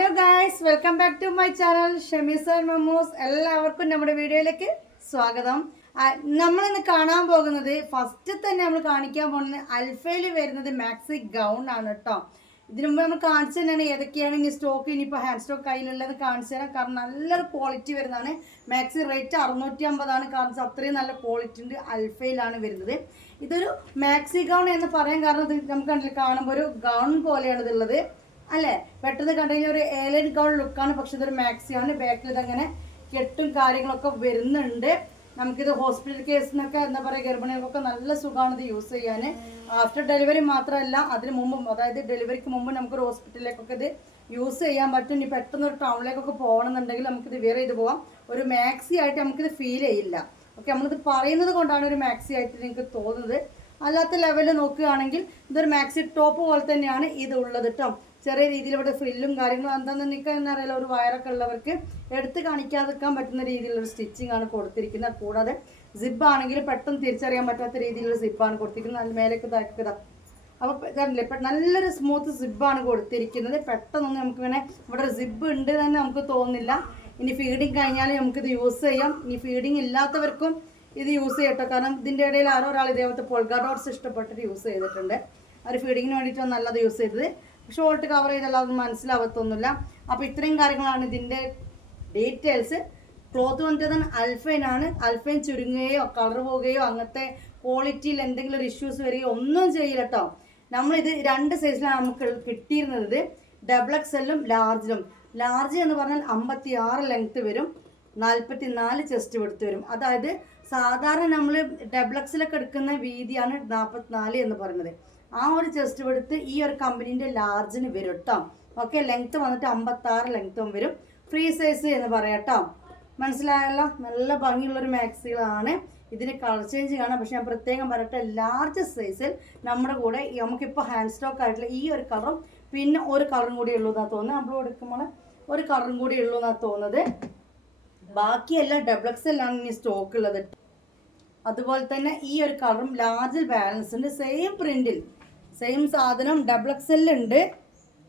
Hello guys, welcome back to my channel Shameesa Mammoos. എല്ലാവർക്കും നമ്മുടെ വീഡിയോയിലേക്ക് സ്വാഗതം. നമ്മളിന്ന് കാണാൻ പോകുന്നത്, ഫസ്റ്റ് തന്നെ നമ്മൾ കാണിക്കാൻ പോകുന്നത് അൽഫയിൽ വരുന്നത് മാക്സി ഗൗൺ ആണ് കേട്ടോ. ഇതിനു മുമ്പ് നമ്മൾ കാണിച്ചു തന്നെയാണ് ഏതൊക്കെയാണ് ഇനി സ്റ്റോക്ക്, ഇനിയിപ്പോൾ ഹാൻഡ് സ്റ്റോക്ക് കയ്യിലുള്ളത് കാണിച്ചു തരാം. കാരണം നല്ലൊരു ക്വാളിറ്റി വരുന്നതാണ്. മാക്സി റേറ്റ് 650 കാരണം അത്രയും നല്ല ക്വാളിറ്റി ഉണ്ട്. അൽഫയിലാണ് വരുന്നത്. ഇതൊരു മാക്സി ഗൗൺ എന്ന് പറയാൻ കാരണം നമുക്ക് കണ്ടില്ല, കാണുമ്പോൾ ഒരു ഗൗൺ പോലെയാണ് ഇതുള്ളത് അല്ലേ. പെട്ടെന്ന് കണ്ടുകഴിഞ്ഞാൽ ഒരു ഏലൻ ഗൗൺ ലുക്കാണ്, പക്ഷെ ഇതൊരു മാക്സിയാണ്. ബാക്കിൽ ഇതങ്ങനെ കെട്ടും കാര്യങ്ങളൊക്കെ വരുന്നുണ്ട്. നമുക്കിത് ഹോസ്പിറ്റൽ കേസിനൊക്കെ എന്താ പറയുക, ഗർഭിണികൾക്കൊക്കെ നല്ല സുഖമാണ് ഇത് യൂസ് ചെയ്യാൻ. ആഫ്റ്റർ ഡെലിവറി മാത്രമല്ല, അതിന് മുമ്പും, അതായത് ഡെലിവറിക്ക് മുമ്പ് നമുക്കൊരു ഹോസ്പിറ്റലിലേക്കൊക്കെ ഇത് യൂസ് ചെയ്യാൻ പറ്റും. ഇനി പെട്ടെന്ന് ഒരു ടൗണിലേക്കൊക്കെ പോകണമെന്നുണ്ടെങ്കിൽ നമുക്കിത് വെയർ ചെയ്ത് പോകാം. ഒരു മാക്സി ആയിട്ട് നമുക്കിത് ഫീൽ ചെയ്യില്ല. ഓക്കെ, നമ്മളിത് പറയുന്നത് കൊണ്ടാണ് ഒരു മാക്സി ആയിട്ട് നിങ്ങൾക്ക് തോന്നുന്നത്. അല്ലാത്ത ലെവലിൽ നോക്കുകയാണെങ്കിൽ ഇതൊരു മാക്സി ടോപ്പ് പോലെ തന്നെയാണ് ഇത് ഉള്ളത് കേട്ടോ. ചെറിയ രീതിയിൽ ഇവിടെ ഫ്രില്ലും കാര്യങ്ങളും എന്താണെന്ന് നിൽക്കുക എന്നറിയില്ല. ഒരു വയറൊക്കെ ഉള്ളവർക്ക് എടുത്ത് കാണിക്കാതിരിക്കാൻ പറ്റുന്ന രീതിയിലുള്ള സ്റ്റിച്ചിങ് ആണ് കൊടുത്തിരിക്കുന്നത്. കൂടാതെ സിബ് ആണെങ്കിൽ പെട്ടെന്ന് തിരിച്ചറിയാൻ പറ്റാത്ത രീതിയിലുള്ള സിബാണ് കൊടുത്തിരിക്കുന്നത്. നല്ല മേലേക്ക് താക്കുക. അപ്പോൾ കണ്ടില്ലേ, ഇപ്പം നല്ലൊരു സ്മൂത്ത് സിബാണ് കൊടുത്തിരിക്കുന്നത്. പെട്ടെന്നൊന്നും നമുക്ക് ഇങ്ങനെ ഇവിടെ ഒരു സിബ് ഉണ്ട് തന്നെ നമുക്ക് തോന്നുന്നില്ല. ഇനി ഫീഡിങ് കഴിഞ്ഞാൽ നമുക്കിത് യൂസ് ചെയ്യാം. ഇനി ഫീഡിങ് ഇല്ലാത്തവർക്കും ഇത് യൂസ് ചെയ്യട്ടോ. കാരണം ഇതിൻ്റെ ഇടയിൽ ആരോ ഒരാൾ ഇതേപോലത്തെ പൊൾഗ ഡോട്ട്സ് ഇഷ്ടപ്പെട്ടിട്ട് യൂസ് ചെയ്തിട്ടുണ്ട്. അവർ ഫീഡിങ്ങിന് വേണ്ടിയിട്ടാണ് നല്ലത് യൂസ് ചെയ്തത്. ഷോൾട്ട് കവർ ചെയ്തെല്ലാം അതൊന്നും മനസ്സിലാവത്തൊന്നുമില്ല. അപ്പോൾ ഇത്രയും കാര്യങ്ങളാണ് ഇതിൻ്റെ ഡീറ്റെയിൽസ്. ക്ലോത്ത് വന്നിട്ട് അൽഫൈനാണ്. അൽഫൈൻ ചുരുങ്ങുകയോ കളർ പോവുകയോ അങ്ങനത്തെ ക്വാളിറ്റിയിൽ എന്തെങ്കിലും ഒരു ഇഷ്യൂസ് വരികയോ ഒന്നും ചെയ്യില്ല കേട്ടോ. നമ്മളിത് 2 സൈസിലാണ് നമുക്ക് കിട്ടിയിരുന്നത്, ഡബിൾ എക്സെല്ലും ലാർജിലും. ലാർജ് എന്ന് പറഞ്ഞാൽ 56 ലെങ്ത്ത് വരും, 44 ചെസ്റ്റ് വെടുത്ത് വരും. അതായത് സാധാരണ നമ്മൾ ഡബിൾ എക്സിലൊക്കെ എടുക്കുന്ന വീതിയാണ് 44 എന്ന് പറയുന്നത്. ആ ഒരു ചെസ്റ്റ് വെടുത്ത് ഈ ഒരു കമ്പനീൻ്റെ ലാർജിന് വരും കേട്ടോ. ഓക്കെ, ലെങ്ത്ത് വന്നിട്ട് 56 ലെങ്ത്തും വരും. ഫ്രീ സൈസ് എന്ന് പറയാം കേട്ടോ. മനസ്സിലായല്ലോ? നല്ല ഭംഗിയുള്ളൊരു മാക്സികളാണ്. ഇതിന് കളർ ചേഞ്ച് കാണാം. പക്ഷെ ഞാൻ പ്രത്യേകം പറയട്ടെ, ലാർജ് സൈസിൽ നമ്മുടെ കൂടെ നമുക്കിപ്പോൾ ഹാൻഡ് സ്റ്റോക്ക് ആയിട്ടുള്ള ഈ ഒരു കളറും പിന്നെ ഒരു കളറും കൂടി ഉള്ളൂ എന്നാണ് തോന്നുന്നത്. നമ്മൾ എടുക്കുമ്പോൾ ഒരു കളറും കൂടി ഉള്ളൂ എന്നാണ് തോന്നുന്നത്. ബാക്കിയെല്ലാം ഡബിൾ എക്സെല്ലാണ് ഇനി സ്റ്റോക്ക് ഉള്ളത്. അതുപോലെ തന്നെ ഈ ഒരു കളറും ലാർജിൽ ബാലൻസ് ഉണ്ട്. സെയിം പ്രിന്റിൽ സെയിം സാധനം ഡബിൾ എക്സെല്ലുണ്ട്.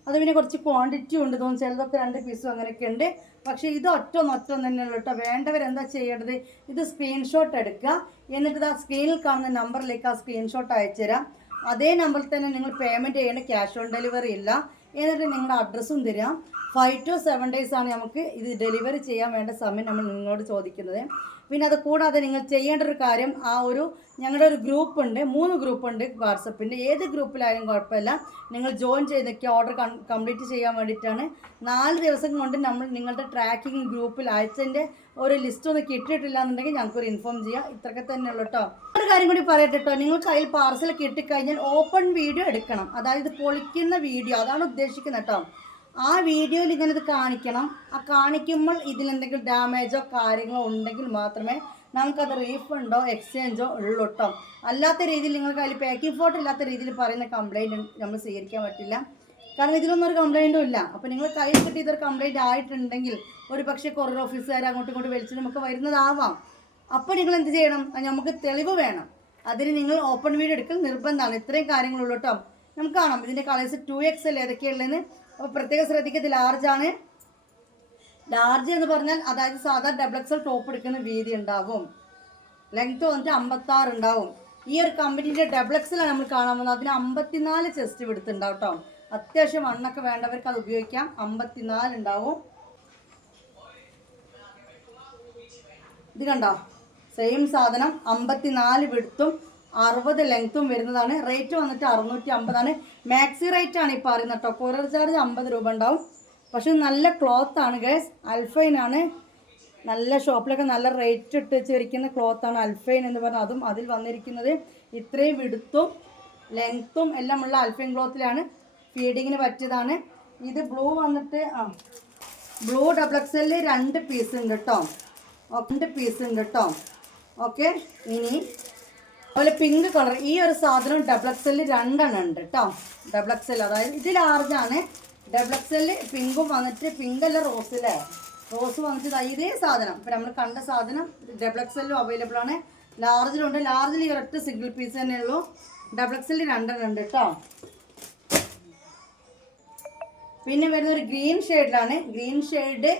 അത് പിന്നെ കുറച്ച് ക്വാണ്ടിറ്റി ഉണ്ട് തോന്നുന്നു. ചിലതൊക്കെ 2 പീസും അങ്ങനെയൊക്കെ ഉണ്ട്. പക്ഷേ ഇത് ഒറ്റ തന്നെയുള്ളൂ കേട്ടോ. വേണ്ടവരെന്താ ചെയ്യേണ്ടത്, ഇത് സ്ക്രീൻഷോട്ട് എടുക്കുക. എന്നിട്ട് ആ സ്ക്രീനിൽ കാണുന്ന നമ്പറിലേക്ക് ആ സ്ക്രീൻഷോട്ട് അയച്ചു തരാം. അതേ നമ്പറിൽ തന്നെ നിങ്ങൾ പേയ്മെൻറ്റ് ചെയ്യേണ്ട, ക്യാഷ് ഓൺ ഡെലിവറി ഇല്ല. എന്നിട്ട് നിങ്ങളുടെ അഡ്രസ്സും തരാം. 5 to 7 days ആണ് നമുക്ക് ഇത് ഡെലിവറി ചെയ്യാൻ വേണ്ട സമയം നമ്മൾ നിങ്ങളോട് ചോദിക്കുന്നത്. പിന്നെ അത് കൂടാതെ നിങ്ങൾ ചെയ്യേണ്ട ഒരു കാര്യം, ഞങ്ങളുടെ ഒരു ഗ്രൂപ്പ് ഉണ്ട്, 3 ഗ്രൂപ്പ് ഉണ്ട് വാട്സപ്പിൻ്റെ. ഏത് ഗ്രൂപ്പിലായാലും കുഴപ്പമില്ല, നിങ്ങൾ ജോയിൻ ചെയ്തൊക്കെ ഓർഡർ കംപ്ലീറ്റ് ചെയ്യാൻ വേണ്ടിയിട്ടാണ്. 4 ദിവസം കൊണ്ട് നമ്മൾ നിങ്ങളുടെ ട്രാക്കിംഗ് ഗ്രൂപ്പിൽ അയച്ചതിൻ്റെ ഒരു ലിസ്റ്റ് ഒന്നും കിട്ടിയിട്ടില്ല എന്നുണ്ടെങ്കിൽ ഞങ്ങൾക്കൊരു ഇൻഫോം ചെയ്യാം. ഇത്രയൊക്കെ തന്നെയുള്ളൂ കേട്ടോ. ഒരു കാര്യം കൂടി പറയട്ടെ കേട്ടോ, നിങ്ങൾ കയ്യിൽ പാർസൽ കിട്ടിക്കഴിഞ്ഞാൽ ഓപ്പൺ വീഡിയോ എടുക്കണം. അതായത് പൊളിക്കുന്ന വീഡിയോ, അതാണ് ഉദ്ദേശിക്കുന്നത് കേട്ടോ. ആ വീഡിയോയിൽ ഇങ്ങനെ ഇത് കാണിക്കണം. ആ കാണിക്കുമ്പോൾ ഇതിലെന്തെങ്കിലും ഡാമേജോ കാര്യങ്ങളോ ഉണ്ടെങ്കിൽ മാത്രമേ നമുക്കത് റീഫണ്ടോ എക്സ്ചേഞ്ചോ ഉള്ളൂ കേട്ടോ. അല്ലാത്ത രീതിയിൽ നിങ്ങൾക്ക് അതിൽ പാക്കിംഗ് ഫോട്ടോ ഇല്ലാത്ത രീതിയിൽ പറയുന്ന കംപ്ലയിൻറ്റ് നമ്മൾ സ്വീകരിക്കാൻ പറ്റില്ല. കാരണം ഇതിലൊന്നും ഒരു കംപ്ലയിൻറ്റും ഇല്ല. അപ്പോൾ നിങ്ങൾ കയ്യിൽ കിട്ടി ഇതൊരു കംപ്ലയിൻറ്റ് ആയിട്ടുണ്ടെങ്കിൽ ഒരു പക്ഷേ കൊറിയർ ഓഫീസുകാർ അങ്ങോട്ടും ഇങ്ങോട്ടും വലിച്ച് നമുക്ക് വരുന്നതാവാം. അപ്പോൾ നിങ്ങൾ എന്ത് ചെയ്യണം, നമുക്ക് തെളിവ് വേണം. അതിന് നിങ്ങൾ ഓപ്പൺ വീഡിയോ എടുക്കൽ നിർബന്ധമാണ്. ഇത്രയും കാര്യങ്ങളുള്ളൂ കേട്ടോ. നമുക്ക് കാണാം ഇതിൻ്റെ കളേഴ്സ് 2XL ഏതൊക്കെയുള്ളതെന്ന്. അപ്പോൾ പ്രത്യേകം ശ്രദ്ധിക്കുക, ഇത് ലാർജാണ്. ലാർജ് എന്ന് പറഞ്ഞാൽ അതായത് സാധാരണ ഡബിൾ എക്സൽ ടോപ്പ് എടുക്കുന്ന വീതി ഉണ്ടാവും. ലെങ്ത്ത് വന്നിട്ട് 56 ഉണ്ടാവും. ഈ ഒരു കമ്പനീൻ്റെ ഡബിൾ എക്സലാണ് നമ്മൾ കാണാൻ പോകുന്നത്. അതിന് 54 ചെസ്റ്റ് എടുത്തുണ്ടാവും കേട്ടോ. അത്യാവശ്യം മണ്ണൊക്കെ വേണ്ടവർക്ക് അത് ഉപയോഗിക്കാം. 54 ഉണ്ടാവും. ഇത് കണ്ടോ, സെയിം സാധനം 54 വിടുത്തും 60 ലെങ്ത്തും വരുന്നതാണ്. റേറ്റ് വന്നിട്ട് 650 മാക്സി റേറ്റ് ആണ് ഈ പറയുന്നത് കേട്ടോ. കൊറിയർ ചാർജ് 50 രൂപ ഉണ്ടാവും. പക്ഷെ നല്ല ക്ലോത്താണ് ഗൈസ്, അൽഫൈനാണ്. നല്ല ഷോപ്പിലൊക്കെ നല്ല റേറ്റ് ഇട്ട് വെച്ചിരിക്കുന്ന ക്ലോത്താണ് അൽഫൈൻ എന്ന് പറഞ്ഞാൽ. അതും അതിൽ വന്നിരിക്കുന്നത് ഇത്രയും വിടുത്തും ലെങ്ത്തും എല്ലാം ഉള്ള അൽഫൈൻ ക്ലോത്തിലാണ്. ഫീഡിങ്ങിന് പറ്റിയതാണ്. ഇത് ബ്ലൂ വന്നിട്ട് ബ്ലൂ ഡബിൾ എക്സെല്ലിൽ 2 പീസ് ഉണ്ട് കേട്ടോ. 2 പീസ് ഉണ്ട് കേട്ടോ. ഓക്കെ, ഇനി അതുപോലെ പിങ്ക് കളർ ഈ ഒരു സാധനം ഡബിൾ എക്സെല്ലിൽ 2 ഉണ്ട് കേട്ടോ. ഡബിൾ എക്സെൽ, അതായത് ഇത് ലാർജാണ്. ഡബിൾ എക്സെല്ലിൽ പിങ്കും വന്നിട്ട്, പിങ്കല്ല റോസിലെ റോസ് വന്നിട്ട് ഇതേ സാധനം. ഇപ്പം നമ്മൾ കണ്ട സാധനം ഡബിൾ എക്സെല്ലും അവൈലബിൾ ആണ്. ലാർജിലുണ്ട്. ലാർജിൽ ഈ ഒരൊറ്റ സിംഗിൾ പീസ് തന്നെ ഉള്ളൂ. ഡബിൾ എക്സെല്ലിൽ 2 ഉണ്ട് കേട്ടോ. പിന്നെ വരുന്ന ഒരു ഗ്രീൻ ഷെയ്ഡിലാണ്. ഗ്രീൻ ഷെയ്ഡ്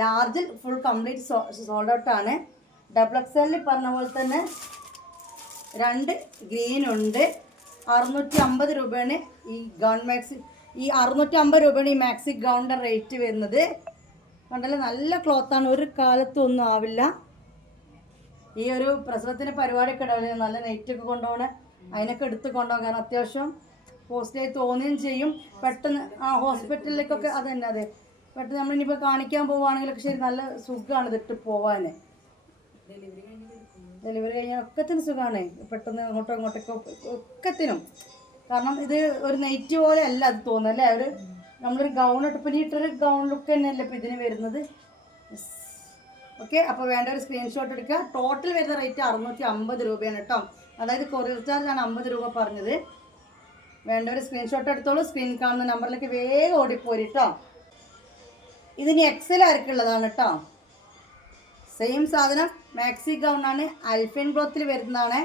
ലാർജിൽ ഫുൾ കംപ്ലീറ്റ് സോൾഡ് ഔട്ടാണ്. ഡബിൾ എക്സലിൽ പറഞ്ഞ പോലെ തന്നെ 2 ഗ്രീൻ ഉണ്ട്. 650 രൂപയാണ് ഈ ഗൗൺ മാക്സി. ഈ 650 രൂപയാണ് ഈ മാക്സി ഗൗണിൻ്റെ റേറ്റ് വരുന്നത്. കണ്ടല്ലോ, നല്ല ക്ലോത്താണ്, ഒരു കാലത്തും ഒന്നും ആവില്ല. ഈ ഒരു പ്രസവത്തിൻ്റെ പരിപാടിയൊക്കെ ഉണ്ടാവില്ല, നല്ല നെറ്റൊക്കെ കൊണ്ടുപോകണേ, അതിനൊക്കെ എടുത്ത് കൊണ്ടുപോകാം. കാരണം അത്യാവശ്യം പോസിറ്റീവായി തോന്നുകയും ചെയ്യും. പെട്ടെന്ന് ഹോസ്പിറ്റലിലേക്കൊക്കെ അത് തന്നെ, അതെ, പെട്ടെന്ന് നമ്മളിനിപ്പോൾ കാണിക്കാൻ പോവുകയാണെങ്കിലൊക്കെ ശരി, നല്ല സുഖമാണ് ഇതിട്ട് പോവാൻ. ഡെലിവറി കഴിഞ്ഞാൽ ഒക്കത്തിനും സുഖമാണ്, പെട്ടെന്ന് അങ്ങോട്ടോ ഇങ്ങോട്ടൊക്കെ ഒക്കത്തിനും. കാരണം ഇത് ഒരു നൈറ്റ് പോലെ അല്ല അത് തോന്നുന്നല്ലേ, ഒരു നമ്മളൊരു ഗൗൺ ഇട്ടിപ്പോൾ ഇട്ടൊരു ഗൗൺ ലുക്ക് തന്നെയല്ലേ ഇപ്പോൾ ഇതിന് വരുന്നത്. ഓക്കെ, അപ്പോൾ വേണ്ട ഒരു സ്ക്രീൻഷോട്ട് എടുക്കുക. ടോട്ടൽ വരുന്ന റേറ്റ് 650 രൂപയാണ് കേട്ടോ. അതായത് കൊറിയർ ചാർജാണ് 50 രൂപ പറഞ്ഞത്. വേണ്ട ഒരു സ്ക്രീൻഷോട്ട് എടുത്തോളൂ. സ്ക്രീനിൽ കാണുന്ന നമ്പറിലേക്ക് വേഗം ഓടിപ്പോരി കേട്ടോ. ഇതിന് എക്സൽ ആർക്കുള്ളതാണ് കേട്ടോ. സെയിം സാധനം മാക്സി ഗൗണാണ്, അൽഫൈൻ ക്ലോത്തിൽ വരുന്നതാണ്.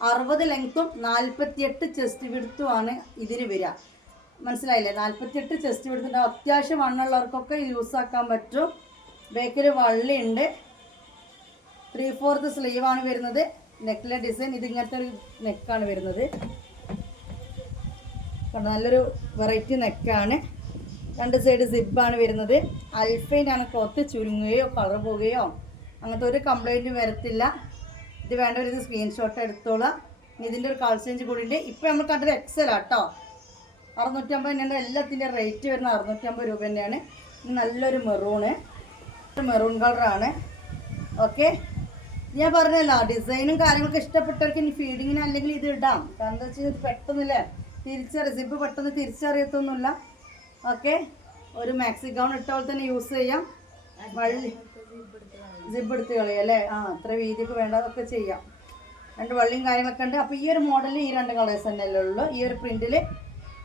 60 ലെങ്ത്തും 48 ചെസ്റ്റ് വിടുത്തുമാണ് ഇതിന് വരിക. മനസ്സിലായില്ലേ? 48 ചെസ്റ്റ് വിടുത്തുണ്ട്. അത്യാവശ്യം വണ്ണുള്ളവർക്കൊക്കെ യൂസ് ആക്കാൻ പറ്റും. ബേക്കിൽ വള്ളിയുണ്ട്. 3/4 സ്ലീവാണ് വരുന്നത്. നെക്കിലെ ഡിസൈൻ ഇത് ഇങ്ങനത്തെ ഒരു നെക്കാണ് വരുന്നത്. നല്ലൊരു വെറൈറ്റി നെക്കാണ്. 2 സൈഡ് സിബാണ് വരുന്നത്. അൽഫൈനാണ് ക്ലോത്ത്. ചുരുങ്ങുകയോ കളർ പോവുകയോ അങ്ങനത്തെ ഒരു കംപ്ലൈൻറ്റും വരത്തില്ല. ഇത് വേണ്ടവർ ഇത് സ്ക്രീൻഷോട്ട് എടുത്തോളാം. ഇതിൻ്റെ ഒരു കളർ ചേഞ്ച് കൂടി ഉണ്ട്. ഇപ്പോൾ നമ്മൾ കണ്ടത് എക്സലാണ് കേട്ടോ. 650 തന്നെയാണ് എല്ലാത്തിൻ്റെ റേറ്റ് വരുന്നത്. 650 രൂപ തന്നെയാണ്. നല്ലൊരു മെറൂൺ കളറാണ്. ഓക്കെ, ഞാൻ പറഞ്ഞല്ലോ, ഡിസൈനും കാര്യങ്ങളൊക്കെ ഇഷ്ടപ്പെട്ടവർക്ക് ഇനി ഫീഡിങ്ങിന് അല്ലെങ്കിൽ ഇത് ഇടാം. കാരണം എന്താ വെച്ചാൽ ഇത് പെട്ടെന്നില്ലേ സിബ് പെട്ടെന്ന് തിരിച്ചറിയത്തൊന്നുമില്ല. ഓക്കെ, ഒരു മാക്സി ഗൗൺ ഇട്ട പോലെ തന്നെ യൂസ് ചെയ്യാം. വള്ളി സിബ് എടുത്ത് കളയാം അല്ലേ. അത്ര വീതിയൊക്കെ വേണ്ടതൊക്കെ ചെയ്യാം. 2 വള്ളിയും കാര്യങ്ങളൊക്കെ ഉണ്ട്. അപ്പോൾ ഈ ഒരു മോഡലിൽ ഈ 2 കളേഴ്സ് തന്നെയല്ലേ ഉള്ളൂ. ഈ ഒരു പ്രിൻറ്റിൽ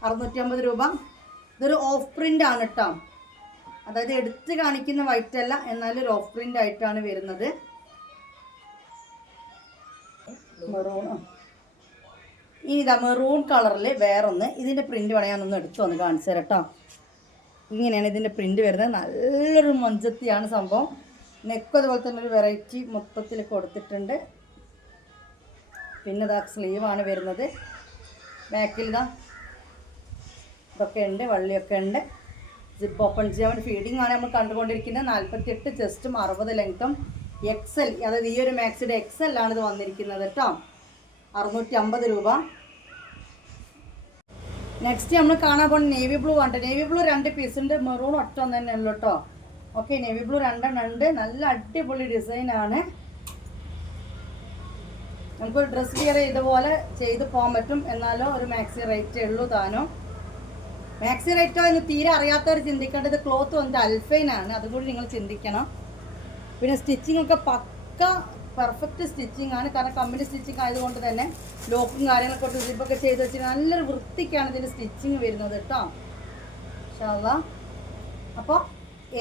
650 രൂപ. ഇതൊരു ഓഫ് പ്രിൻ്റ് ആണ് കേട്ടോ. അതായത് എടുത്ത് കാണിക്കുന്ന വൈറ്റ് അല്ല, എന്നാലും ഒരു ഓഫ് പ്രിൻ്റ് ആയിട്ടാണ് വരുന്നത്. മെറൂൺ. ഇനി ഇതാ മെറൂൺ കളറിൽ വേറൊന്ന്. ഇതിൻ്റെ പ്രിൻ്റ് വേണമെങ്കിൽ എടുത്തു വന്ന് കാണിച്ചു തരാം കേട്ടോ. ഇങ്ങനെയാണ് ഇതിൻ്റെ പ്രിൻ്റ് വരുന്നത്. നല്ലൊരു മൊഞ്ചത്തിയാണ് സംഭവം. നെക്കും അതുപോലെ തന്നെ ഒരു വെറൈറ്റി മൊത്തത്തിൽ കൊടുത്തിട്ടുണ്ട്. പിന്നെ ഇതാ സ്ലീവാണ് വരുന്നത്. ബാക്കിൽ ഇതാ ഇതൊക്കെ ഉണ്ട്, വള്ളിയൊക്കെ ഉണ്ട്. സിപ്പ് ഓപ്പൺ ചെയ്യാൻ വേണ്ടി ഫീഡിങ് ആണ് നമ്മൾ കണ്ടുകൊണ്ടിരിക്കുന്നത്. 48 ചെസ്റ്റും 60 ലെങ്ത്തും എക്സൽ, അതായത് ഈ ഒരു മാക്സിയുടെ എക്സലാണ് ഇത് വന്നിരിക്കുന്നത് കേട്ടോ. 650 രൂപ. നെക്സ്റ്റ് നമ്മൾ കാണാൻ പോകുന്നത് നേവി ബ്ലൂ ആണ്. നേവി ബ്ലൂ 2 പീസ് ഉണ്ട്. മെറൂൺ ഒറ്റ ഒന്ന് തന്നെ ഉള്ളൂ കേട്ടോ. ഓക്കെ, നേവി ബ്ലൂ 2 ഉണ്ട്. നല്ല അടിപൊളി ഡിസൈനാണ്. നമുക്കൊരു ഡ്രസ് വിയർ ഇതുപോലെ ചെയ്ത് പോകാൻ പറ്റും. എന്നാലോ ഒരു മാക്സി റേറ്റേ ഉള്ളൂ താനും. മാക്സി റേറ്റോ എന്ന് തീരെ അറിയാത്തവർ ചിന്തിക്കേണ്ടത് ക്ലോത്ത് വന്നിട്ട് അൽഫൈനാണ്. അതുകൂടി നിങ്ങൾ ചിന്തിക്കണം. പിന്നെ സ്റ്റിച്ചിങ് ഒക്കെ പക്ക പെർഫെക്റ്റ് സ്റ്റിച്ചിങ് ആണ്. കാരണം കമ്പനി സ്റ്റിച്ചിങ് ആയതുകൊണ്ട് തന്നെ ലോക്കും കാര്യങ്ങളൊക്കെ കൊണ്ട് സിപ്പൊക്കെ ചെയ്ത് വെച്ചിട്ട് നല്ലൊരു വൃത്തിക്കാണ് ഇതിൻ്റെ സ്റ്റിച്ചിങ് വരുന്നത് കേട്ടോ. ഇൻഷാല്ലാ. അപ്പോൾ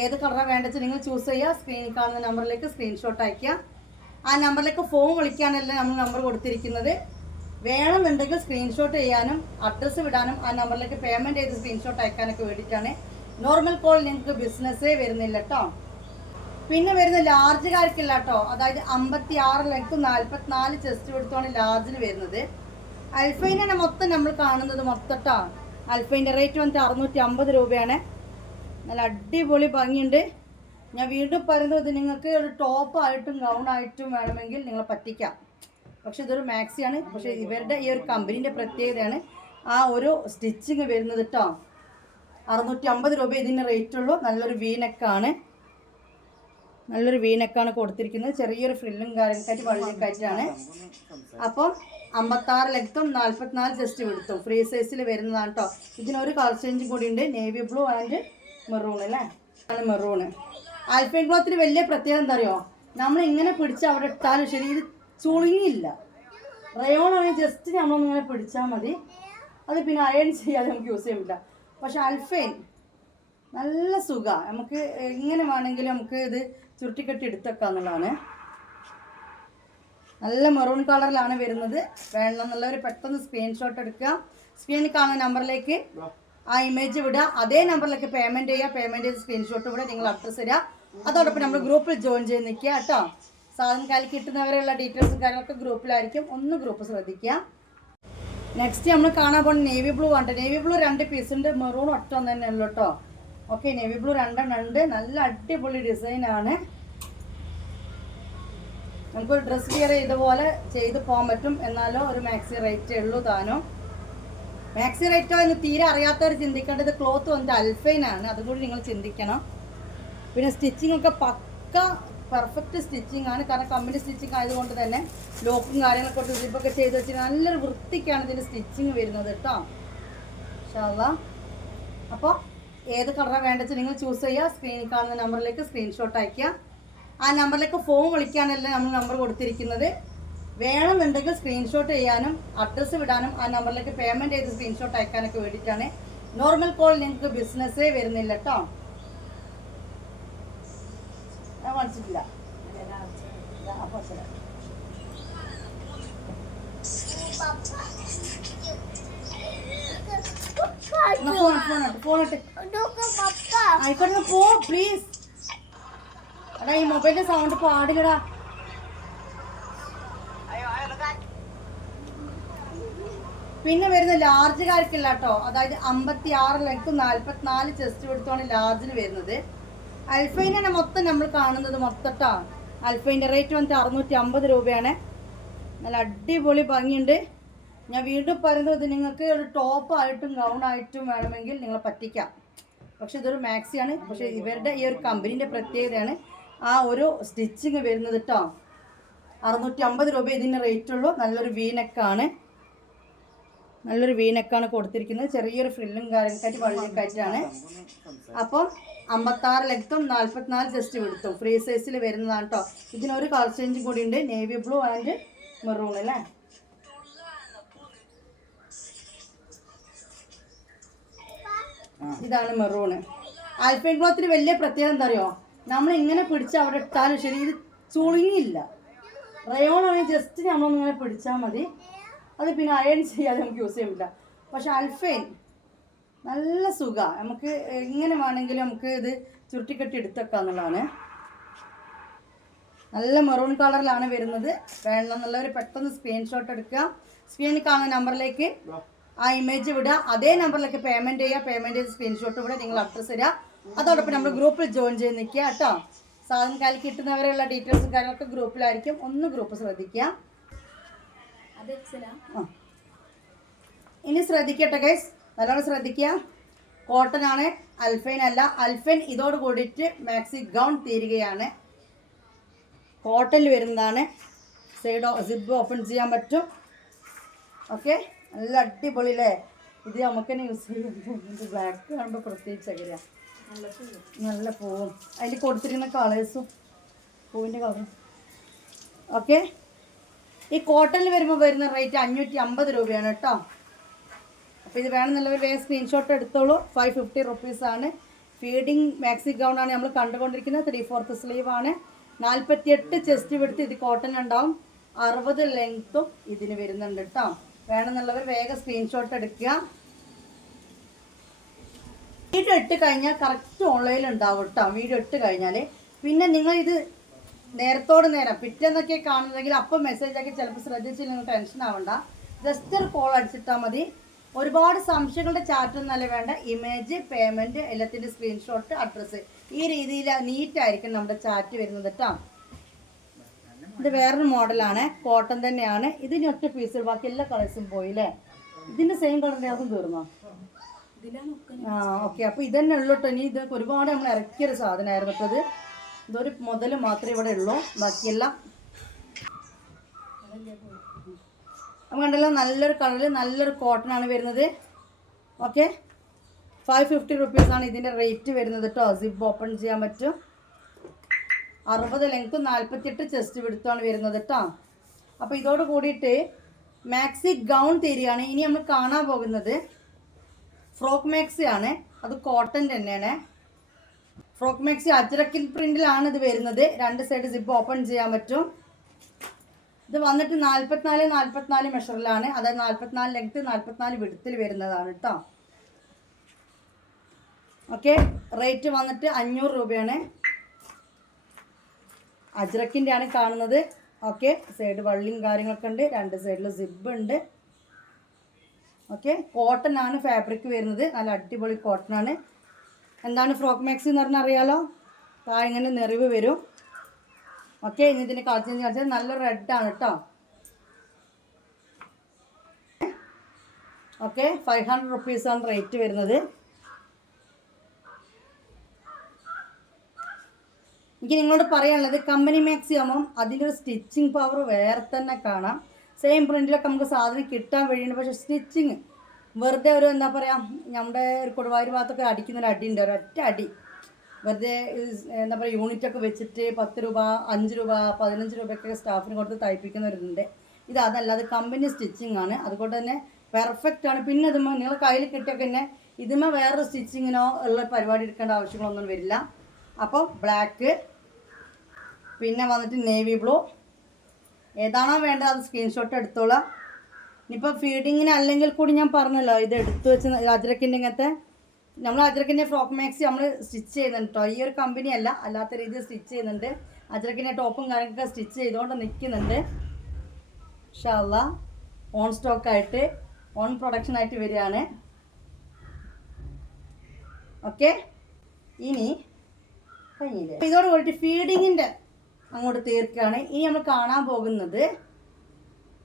ഏത് കളറാണ് വേണ്ടത് നിങ്ങൾ ചൂസ് ചെയ്യുക. സ്ക്രീനിൽ കാണുന്ന നമ്പറിലേക്ക് സ്ക്രീൻഷോട്ട് അയയ്ക്കുക. ആ നമ്പറിലേക്ക് ഫോൺ വിളിക്കാനല്ല നമ്മൾ നമ്പർ കൊടുത്തിരിക്കുന്നത്. വേണമെന്നുണ്ടെങ്കിൽ സ്ക്രീൻഷോട്ട് ചെയ്യാനും അഡ്രസ്സ് വിടാനും ആ നമ്പറിലേക്ക് പേയ്മെൻറ്റ് ചെയ്ത് സ്ക്രീൻഷോട്ട് അയക്കാനൊക്കെ വേണ്ടിയിട്ടാണ്. നോർമൽ കോൾ നിങ്ങൾക്ക് ബിസിനസ്സേ വരുന്നില്ല കേട്ടോ. പിന്നെ വരുന്ന ലാർജുകാർക്കില്ല കേട്ടോ. അതായത് 56 ലെങ്ത്തും 44 ചെസ്റ്റ് കൊടുത്താണ് ലാർജിന് വരുന്നത്. അൽഫൈനാണ് മൊത്തം നമ്മൾ കാണുന്നത് മൊത്തം കേട്ടോ. അൽഫൈൻ്റെ റേറ്റ് വന്നിട്ട് 650 രൂപയാണ്. നല്ല അടിപൊളി ഭംഗിയുണ്ട്. ഞാൻ വീണ്ടും പറയുന്നത്, നിങ്ങൾക്ക് ഒരു ടോപ്പായിട്ടും ഗൗണായിട്ടും വേണമെങ്കിൽ നിങ്ങളെ പറ്റിക്കാം. പക്ഷെ ഇതൊരു മാക്സിയാണ്. പക്ഷേ ഇവരുടെ ഈ ഒരു കമ്പനീൻ്റെ പ്രത്യേകതയാണ് ആ ഒരു സ്റ്റിച്ചിങ് വരുന്നത് കേട്ടോ. 650 രൂപ ഇതിന് റേറ്റ് ഉള്ളൂ. നല്ലൊരു വീനെക്കാണ് കൊടുത്തിരിക്കുന്നത്. ചെറിയൊരു ഫ്രില്ലും കാര്യങ്ങളൊക്കെ വള്ളിയൊക്കെ ആയിട്ടാണ്. അപ്പം 56 ലെങ്ത്തും 44 ചെസ്റ്റ് വിടുത്തും ഫ്രീ സൈസിൽ വരുന്നതാണ് കേട്ടോ. ഇതിനൊരു കളർ ചേഞ്ചും കൂടി ഉണ്ട്. നേവി ബ്ലൂ ആൻഡ് മെറൂൺ അല്ലേ, ആണ് മെറൂണ്. ആൽഫൈൻ ക്ലോത്തിന് വലിയ പ്രത്യേകത എന്താ അറിയോ, നമ്മൾ ഇങ്ങനെ പിടിച്ച് അവിടെ ഇട്ടാലും ശരി ഇത് ചുളുങ്ങില്ല. റയോൺ ആണെങ്കിൽ ജസ്റ്റ് നമ്മളൊന്നിങ്ങനെ പിടിച്ചാൽ മതി. അത് പിന്നെ അയൺ ചെയ്യാതെ നമുക്ക് യൂസ് ചെയ്യാൻ പറ്റില്ല. പക്ഷെ അൽഫൈൻ നല്ല സുഖമാണ്. നമുക്ക് എങ്ങനെ വേണമെങ്കിലും നമുക്ക് ഇത് ചുരുട്ടിക്കെട്ടി എടുത്തേക്കാം എന്നുള്ളതാണ്. നല്ല മെറൂൺ കളറിലാണ് വരുന്നത്. വേണമെന്നുള്ളവർ പെട്ടെന്ന് സ്ക്രീൻഷോട്ട് എടുക്കുക. സ്ക്രീനിൽ കാണുന്ന നമ്പറിലേക്ക് ആ ഇമേജ് വിടുക, അതേ നമ്പറിലേക്ക് പേയ്മെൻറ്റ് ചെയ്യുക, പേയ്മെൻറ്റ് ചെയ്ത് സ്ക്രീൻഷോട്ട് വിടുക, നിങ്ങൾ അഡ്രസ്സ് തരിക. അതോടൊപ്പം നമ്മൾ ഗ്രൂപ്പിൽ ജോയിൻ ചെയ്ത് നിൽക്കുക കേട്ടോ. സാധനം കയ്യിൽ കിട്ടുന്നവരെയുള്ള ഡീറ്റെയിൽസും കാര്യങ്ങളൊക്കെ ഗ്രൂപ്പിലായിരിക്കും, ഒന്ന് ഗ്രൂപ്പ് ശ്രദ്ധിക്കുക. നെക്സ്റ്റ് നമ്മൾ കാണാൻ പോകുന്നത് നേവി ബ്ലൂ ആണ്. നേവി ബ്ലൂ 2 പീസ് ഉണ്ട്, മെറൂൺ ഒറ്റ ഒന്ന് തന്നെ ഉള്ളൂ കേട്ടോ. ഓക്കെ, നേവി ബ്ലൂ 2 ഉണ്ട്. നല്ല അടിപൊളി ഡിസൈനാണ്. നമുക്കൊരു ഡ്രസ് വിയർ ഇതുപോലെ ചെയ്ത് പോകാൻ പറ്റും. എന്നാലോ ഒരു മാക്സി റേറ്റേ ഉള്ളൂ താനോ. മാക്സി റേറ്റോ എന്ന് തീരെ അറിയാത്തവർ ചിന്തിക്കേണ്ടത് ക്ലോത്ത് വന്നിട്ട് അൽഫൈനാണ്, അതുകൂടി നിങ്ങൾ ചിന്തിക്കണം. പിന്നെ സ്റ്റിച്ചിങ് ഒക്കെ പക്ക പെർഫെക്റ്റ് സ്റ്റിച്ചിങ് ആണ്, കാരണം കമ്പനി സ്റ്റിച്ചിങ് ആയതുകൊണ്ട് തന്നെ ലോക്കും കാര്യങ്ങളൊക്കെ കൊണ്ട് സിപ്പൊക്കെ ചെയ്ത് വെച്ചിട്ട് നല്ലൊരു വൃത്തിക്കാണ് ഇതിൻ്റെ സ്റ്റിച്ചിങ് വരുന്നത് കേട്ടോ. ഇൻഷാല്ലാ. അപ്പോൾ ഏത് കളറാണ് വേണ്ടത് നിങ്ങൾ ചൂസ് ചെയ്യുക. സ്ക്രീനിൽ കാണുന്ന നമ്പറിലേക്ക് സ്ക്രീൻഷോട്ട് അയയ്ക്കുക. ആ നമ്പറിലേക്ക് ഫോൺ വിളിക്കാനല്ല നമ്മൾ നമ്പർ കൊടുത്തിരിക്കുന്നത്. വേണമെന്നുണ്ടെങ്കിൽ സ്ക്രീൻഷോട്ട് ചെയ്യാനും അഡ്രസ്സ് വിടാനും ആ നമ്പറിലേക്ക് പേയ്മെൻറ്റ് ചെയ്ത് സ്ക്രീൻഷോട്ട് അയക്കാനൊക്കെ വേണ്ടിയിട്ടാണ്. നോർമൽ കോൾ നിങ്ങൾക്ക് ബിസിനസ്സേ വരുന്നില്ല കേട്ടോ. ഞാൻ പഠിച്ചിട്ടില്ല. അപ്പോൾ ആയിക്കോട്ടെ പോ പ്ലീസ്. എടാ ഈ മൊബൈലിന്റെ സൗണ്ട് പാടില്ലടാ. പിന്നെ വരുന്ന ലാർജുകാർക്കില്ല കേട്ടോ. അതായത് 56 ലെങ്ത് 44 ചെസ്റ്റ് എടുത്താണ് ലാർജിന് വരുന്നത്. അൽഫൈനാണ് മൊത്തം നമ്മൾ കാണുന്നത് മൊത്തട്ടോ. അൽഫൈൻ്റെ റേറ്റ് വന്നിട്ട് 650 രൂപയാണ്. നല്ല അടിപൊളി ഭംഗിയുണ്ട്. ഞാൻ വീണ്ടും പറയുന്നത്, നിങ്ങൾക്ക് ഒരു ടോപ്പായിട്ടും ഗൗണായിട്ടും വേണമെങ്കിൽ നിങ്ങളെ പറ്റിക്കാം. പക്ഷെ ഇതൊരു മാക്സിയാണ്. പക്ഷേ ഇവരുടെ ഈ ഒരു കമ്പനീൻ്റെ പ്രത്യേകതയാണ് ആ ഒരു സ്റ്റിച്ചിങ് വരുന്നത് കേട്ടോ. 650 രൂപ ഇതിന് റേറ്റുള്ളൂ. നല്ലൊരു വീനെക്കാണ്, നല്ലൊരു വീനെക്കാണ് കൊടുത്തിരിക്കുന്നത്. ചെറിയൊരു ഫ്രില്ലും കാര്യങ്ങളൊക്കെ വള്ളിയൊക്കെയായിട്ടാണ്. അപ്പം 56 ലെങ്ത്തും 44 ചെസ്റ്റ് വിടുത്തും ഫ്രീ സൈസിൽ വരുന്നതാണ് കേട്ടോ. ഇതിനൊരു കളർ ചേഞ്ചും കൂടി ഉണ്ട്, നേവി ബ്ലൂ ആൻഡ് മെറൂൺ അല്ലേ. ഇതാണ് മെറൂണ്. ആൽഫൈൻ ക്ലോത്തിന് വലിയ പ്രത്യേകത എന്താ അറിയോ, നമ്മൾ ഇങ്ങനെ പിടിച്ച് അവിടെ ഇട്ടാലും ശരി ഇത് ചുളുങ്ങില്ല. റയോൺ ആണെങ്കിൽ ജസ്റ്റ് നമ്മളൊന്നിങ്ങനെ പിടിച്ചാൽ മതി, അത് പിന്നെ അയൺ ചെയ്യാതെ നമുക്ക് യൂസ് ചെയ്യാൻ പറ്റില്ല. പക്ഷെ അൽഫൈൻ നല്ല സുഖമാണ്, നമുക്ക് എങ്ങനെ വേണമെങ്കിലും നമുക്ക് ഇത് ചുരുട്ടിക്കെട്ടി എടുത്തേക്കാം എന്നുള്ളതാണ്. നല്ല മെറൂൺ കളറിലാണ് വരുന്നത്. വേണമെന്നുള്ളവർ പെട്ടെന്ന് സ്ക്രീൻഷോട്ട് എടുക്കുക. സ്ക്രീനിൽ കാണുന്ന നമ്പറിലേക്ക് ആ ഇമേജ് വിടുക, അതേ നമ്പറിലേക്ക് പേയ്മെൻറ്റ് ചെയ്യുക, പേയ്മെൻറ്റ് ചെയ്ത് സ്ക്രീൻഷോട്ട് വിടുക, നിങ്ങൾ അഡ്രസ്സ് തരിക. അതോടൊപ്പം നമ്മൾ ഗ്രൂപ്പിൽ ജോയിൻ ചെയ്ത് നിൽക്കുക കേട്ടോ. സാധനം കയ്യിൽ കിട്ടുന്നവരെയുള്ള ഡീറ്റെയിൽസും കാര്യങ്ങളൊക്കെ ഗ്രൂപ്പിലായിരിക്കും, ഒന്ന് ഗ്രൂപ്പ് ശ്രദ്ധിക്കുക. ഇനി ശ്രദ്ധിക്കട്ടെ ഗൈസ്, നല്ലോണം ശ്രദ്ധിക്കുക. കോട്ടൺ ആണ്, അൽഫൈൻ അല്ല. അൽഫൈൻ ഇതോട് കൂടിയിട്ട് മാക്സി ഗൗൺ തീരുകയാണ്. കോട്ടണിൽ വരുന്നതാണ്. സൈഡ് സിബ് ഓപ്പൺ ചെയ്യാൻ പറ്റും. ഓക്കെ, നല്ല അടിപൊളി അല്ലേ. ഇത് നമുക്ക് തന്നെ യൂസ് ചെയ്യാൻ. ബ്ലാക്ക് കാണുമ്പോൾ പ്രത്യേകിച്ച് എങ്ങനെയാ നല്ല പൂവും അതിൽ കൊടുത്തിരിക്കുന്ന കളേഴ്സും പൂവിൻ്റെ കളറും. ഓക്കെ, ഈ കോട്ടണിൽ വരുമ്പോൾ വരുന്ന റേറ്റ് 550 രൂപയാണ് കേട്ടോ. അപ്പോൾ ഇത് വേണമെന്നുള്ളവർ വേഗം സ്ക്രീൻഷോട്ട് എടുത്തോളൂ. 550 റുപ്പീസാണ്. ഫീഡിങ് മാക്സി ഗൗൺ ആണ് നമ്മൾ കണ്ടുകൊണ്ടിരിക്കുന്നത്. 3/4 സ്ലീവ് ആണ്. 48 ചെസ്റ്റ് വിടുത്ത് ഇത് കോട്ടൺ ഉണ്ടാവും. 60 ലെങ്ത്തും ഇതിന് വരുന്നുണ്ട് കേട്ടോ. വേണമെന്നുള്ളവർ വേഗം സ്ക്രീൻഷോട്ട് എടുക്കുക. വീഡിയോ ഇട്ട് കഴിഞ്ഞാൽ കറക്റ്റ് ഓൺലൈനിൽ ഉണ്ടാവും കേട്ടോ. വീഡിയോ ഇട്ട് കഴിഞ്ഞാൽ പിന്നെ നിങ്ങൾ ഇത് നേരത്തോട് നേരം പിറ്റേന്നൊക്കെ കാണുന്നെങ്കിൽ അപ്പം മെസ്സേജ് ആക്കി ചിലപ്പോൾ ശ്രദ്ധിച്ചില്ല, നിങ്ങൾ ടെൻഷൻ ആവണ്ട. ജസ്റ്റ് ഒരു കോൾ അടിച്ചിട്ടാൽ മതി. ഒരുപാട് സംശയങ്ങളുടെ ചാറ്റൊന്നല്ല വേണ്ട. ഇമേജ്, പേയ്മെൻറ്റ്, എല്ലാത്തിൻ്റെ സ്ക്രീൻഷോട്ട്, അഡ്രസ്സ്, ഈ രീതിയിൽ നീറ്റായിരിക്കും നമ്മുടെ ചാറ്റ് വരുന്നത് കേട്ടോ. ഇത് വേറൊരു മോഡലാണ്, കോട്ടൺ തന്നെയാണ്. ഇതിന് ഒറ്റ പീസ്, ബാക്കി എല്ലാ കളേഴ്സും പോയില്ലേ. ഇതിൻ്റെ സെയിം കളറിൻ്റെ അതും തീർന്നോ? ആ ഓക്കെ, അപ്പോൾ ഇതന്നെ ഉള്ളൂ കേട്ടോ. ഇനി ഇത് ഒരുപാട് നമ്മൾ ഇറക്കിയൊരു സാധനമായിരുന്നു കേട്ടോ. ഇതൊരു മുതൽ മാത്രമേ ഇവിടെ ഉള്ളൂ, ബാക്കിയെല്ലാം കണ്ടല്ലോ. നല്ലൊരു കളറിൽ നല്ലൊരു കോട്ടൺ ആണ് വരുന്നത്. ഓക്കെ, 550 റുപ്പീസാണ് ഇതിൻ്റെ റേറ്റ് വരുന്നത് കേട്ടോ. സിബ് ഓപ്പൺ ചെയ്യാൻ പറ്റും. 60 ലെങ്ത്തും 48 ചെസ്റ്റ് വിടുത്താണ് വരുന്നത് കേട്ടോ. അപ്പോൾ ഇതോട് കൂടിയിട്ട് മാക്സി ഗൗൺ തീരുകയാണ്. ഇനി നമ്മൾ കാണാൻ പോകുന്നത് ഫ്രോക്ക് മാക്സി ആണ്. അത് കോട്ടൺ തന്നെയാണ്. ഫ്രോക്ക് മാക്സി അജ്രക്കിൻ പ്രിന്റിലാണ് ഇത് വരുന്നത്. 2 സൈഡ് സിബ് ഓപ്പൺ ചെയ്യാൻ പറ്റും. ഇത് വന്നിട്ട് 44 മെഷറിലാണ്. അതായത് 44 ലെങ്ത്ത് 44 വിടുത്തിൽ വരുന്നതാണ് കേട്ടോ. ഓക്കെ. റേറ്റ് വന്നിട്ട് 500 രൂപയാണ്. അജ്രക്കിൻ്റെ ആണ് കാണുന്നത്. ഓക്കെ. സൈഡ് വള്ളിയും കാര്യങ്ങളൊക്കെ ഉണ്ട്. 2 സൈഡിൽ സിബ് ഉണ്ട്. ഓക്കെ. കോട്ടൺ ആണ് ഫാബ്രിക് വരുന്നത്. നല്ല അടിപൊളി കോട്ടൺ ആണ്. എന്താണ് ഫ്രോക്ക് മാക്സി എന്ന് പറഞ്ഞാൽ അറിയാലോ. താഴെ ഇങ്ങനെ നിറവ് വരും. ഓക്കെ. ഇനി ഇതിൻ്റെ കളിച്ച് നല്ല റെഡാണ് കേട്ടോ. ഓക്കെ. 500 റുപ്പീസാണ് റേറ്റ് വരുന്നത്. എനിക്ക് നിങ്ങളോട് പറയാനുള്ളത് കമ്പനി മാക്സി ആകുമ്പം അതിൻ്റെ ഒരു സ്റ്റിച്ചിങ് പവർ വേറെ തന്നെ കാണാം. സെയിം പ്രിൻറ്റിലൊക്കെ നമുക്ക് സാധനം കിട്ടാൻ വഴിയുണ്ട്. പക്ഷേ സ്റ്റിച്ചിങ് വെറുതെ ഒരു എന്താ പറയുക, നമ്മുടെ ഒരു കൊടുവായൂർ ഭാഗത്തൊക്കെ അടിക്കുന്നൊരു അടിയുണ്ട്, ഒരൊറ്റ അടി വെറുതെ എന്താ പറയുക യൂണിറ്റൊക്കെ വെച്ചിട്ട് 10 രൂപ 5 രൂപ 15 രൂപയൊക്കെ സ്റ്റാഫിന് കൊടുത്ത് തയ്പ്പിക്കുന്നവരുണ്ട്. ഇത് അതല്ലാതെ കമ്പനി സ്റ്റിച്ചിങ് ആണ്. അതുകൊണ്ട് തന്നെ പെർഫെക്റ്റ് ആണ്. പിന്നെ ഇതുമ്മ നിങ്ങൾ കയ്യിൽ കിട്ടിയൊക്കെ തന്നെ ഇതുമ്മ വേറൊരു സ്റ്റിച്ചിങ്ങിനോ ഉള്ള പരിപാടി എടുക്കേണ്ട ആവശ്യങ്ങളൊന്നും വരില്ല. അപ്പോൾ ബ്ലാക്ക്, പിന്നെ വന്നിട്ട് നേവി ബ്ലൂ, ഏതാണോ വേണ്ടത് അത് സ്ക്രീൻഷോട്ട് എടുത്തോളാം. ഇനിയിപ്പോൾ ഫീഡിങ്ങിന് അല്ലെങ്കിൽ കൂടി ഞാൻ പറഞ്ഞല്ലോ, ഇത് എടുത്തു വെച്ച് അജ്രക്കിൻ്റെ ഇങ്ങനത്തെ നമ്മൾ അജ്രക്കിൻ്റെ ഫ്രോക്ക് മാക്സി നമ്മൾ സ്റ്റിച്ച് ചെയ്യുന്നുണ്ട് കേട്ടോ. ഈ ഒരു കമ്പനി അല്ല, അല്ലാത്ത രീതിയിൽ സ്റ്റിച്ച് ചെയ്യുന്നുണ്ട്. അജ്രക്കിൻ്റെ ടോപ്പും കാര്യങ്ങളൊക്കെ സ്റ്റിച്ച് ചെയ്തുകൊണ്ട് നിൽക്കുന്നുണ്ട്. ഇൻഷാ അല്ലാഹ് ഓൺ സ്റ്റോക്കായിട്ട് ഓൺ പ്രൊഡക്ഷൻ ആയിട്ട് വരികയാണ്. ഓക്കെ. ഇനി കഴിഞ്ഞില്ലേ, ഇതോട് കൂടിയിട്ട് ഫീഡിങ്ങിൻ്റെ അങ്ങോട്ട് തീർക്കുകയാണ്. ഇനി നമ്മൾ കാണാൻ പോകുന്നത്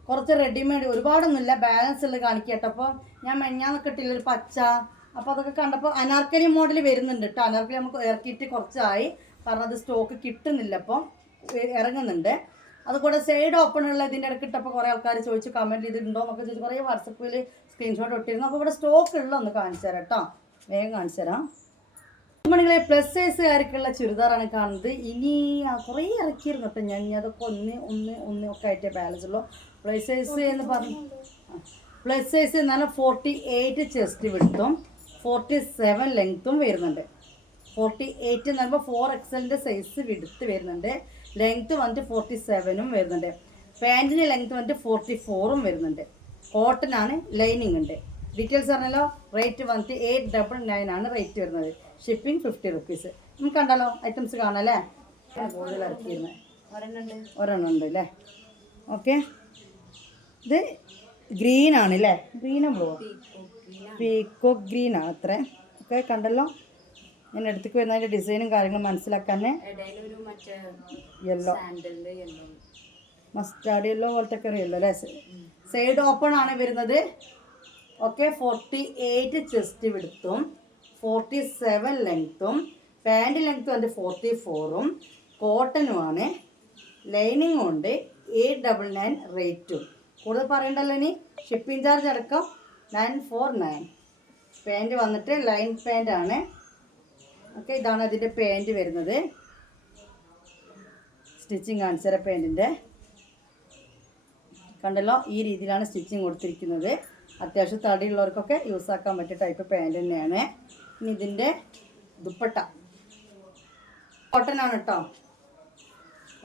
കുറച്ച് റെഡിമെയ്ഡ്, ഒരുപാടൊന്നുമില്ല, ബാലൻസ് ഉള്ളത് കാണിക്കട്ടെ. അപ്പോൾ ഞാൻ മെഞ്ഞാന്നൊക്കെ ഇട്ടില്ലൊരു പച്ച, അപ്പോൾ അതൊക്കെ കണ്ടപ്പോൾ അനാർക്കലി മോഡൽ വരുന്നുണ്ട് കേട്ടോ. അനാർക്കലി നമുക്ക് ഇറക്കിയിട്ട് കുറച്ചായി, കാരണം അത് സ്റ്റോക്ക് കിട്ടുന്നില്ല, അപ്പം ഇറങ്ങുന്നുണ്ട്. അതുകൂടെ സൈഡ് ഓപ്പൺ ഉള്ള ഇതിൻ്റെ ഇടയ്ക്ക് ഇട്ടപ്പോൾ കുറേ ആൾക്കാർ ചോദിച്ചു കമൻറ്റ് ചെയ്തിട്ടുണ്ടോ എന്നൊക്കെ ചോദിച്ചു, കുറേ വാട്സപ്പിൽ സ്ക്രീൻഷോട്ട് ഇട്ടിരുന്നു. അപ്പോൾ ഇവിടെ സ്റ്റോക്ക് ഉള്ള ഒന്ന് കാണിച്ചു തരാം കേട്ടോ, വേഗം കാണിച്ചു തരാം. മണികളെ പ്ലസ് സൈസുകാർക്കുള്ള ചുരിദാറാണ് കാണുന്നത്. ഇനി കുറേ ഇറക്കിയിരുന്നു കേട്ടോ ഞാൻ. അതൊക്കെ ഒന്ന് ഒക്കെ ആയിട്ട് ബാലൻസ് ഉള്ളൂ. പ്ലസ് സൈസ് എന്ന് പറഞ്ഞു, പ്ലസ് സൈസ് എന്ന് പറഞ്ഞാൽ 48 ചെസ്റ്റ് വിഡ്ത്തും 47 ലെങ്ത്തും വരുന്നുണ്ട്. 48 എന്ന് പറയുമ്പോൾ 4XL സൈസ് വിഡ്ത്ത് വരുന്നുണ്ട്. ലെങ്ത്ത് വന്നിട്ട് 47ഉം വരുന്നുണ്ട്. പാൻറ്റിൻ്റെ ലെങ്ത്ത് വന്നിട്ട് 44ഉം വരുന്നുണ്ട്. കോട്ടൺ ആണ്, ലൈനിങ് ഉണ്ട്. ഡീറ്റെയിൽസ് പറഞ്ഞല്ലോ. റേറ്റ് വന്നിട്ട് 899 ആണ് റേറ്റ് വരുന്നത്. Shipping 50 rupees. നമുക്ക് കണ്ടാലോ, ഐറ്റംസ് കാണാം അല്ലേ. കൂടുതൽ ഇറക്കിയിരുന്നത് ഒരെണ്ണം ഉണ്ട് അല്ലേ. ഓക്കെ. ഇത് ഗ്രീൻ ആണ് അല്ലേ, ഗ്രീനും ബ്ലൂ, പീക്കോ ഗ്രീൻ ആണ് അത്ര. ഓക്കെ. കണ്ടല്ലോ, ഞാൻ അടുത്തേക്ക് വരുന്നതിൻ്റെ ഡിസൈനും കാര്യങ്ങളും മനസ്സിലാക്കാൻ. യെല്ലോ, മസ്റ്റാർഡ് യെല്ലോ പോലത്തെ ഒക്കെ യെല്ലോ അല്ലേ. സൈഡ് ഓപ്പൺ ആണ് വരുന്നത്. ഓക്കെ. 48 ചെസ്റ്റ് വിഡ്ത്തും 47 ലെങ്ത്തും, പാൻറ് ലെങ്ത്ത് വന്നിട്ട് 44ഉം, കോട്ടനുമാണ്, ലൈനിങ്ങും ഉണ്ട്. 899 റേറ്റും. കൂടുതൽ പറയണ്ടല്ലോ ഇനി. ഷിപ്പിംഗ് ചാർജ് അടക്കം 949. പാൻറ് വന്നിട്ട് ലൈൻ പാൻറ് ആണ്. ഓക്കെ. ഇതാണ് അതിൻ്റെ പാൻറ് വരുന്നത്. സ്റ്റിച്ചിങ് കാണിച്ചര പാൻറ്റിൻ്റെ കണ്ടല്ലോ. ഈ രീതിയിലാണ് സ്റ്റിച്ചിങ് കൊടുത്തിരിക്കുന്നത്. അത്യാവശ്യം തടിയുള്ളവർക്കൊക്കെ യൂസ് ആക്കാൻ പറ്റിയ ടൈപ്പ് പാൻറ് തന്നെയാണ്. ഇനി ഇതിൻ്റെ ദുപ്പട്ട കോട്ടൺ ആണ് കേട്ടോ,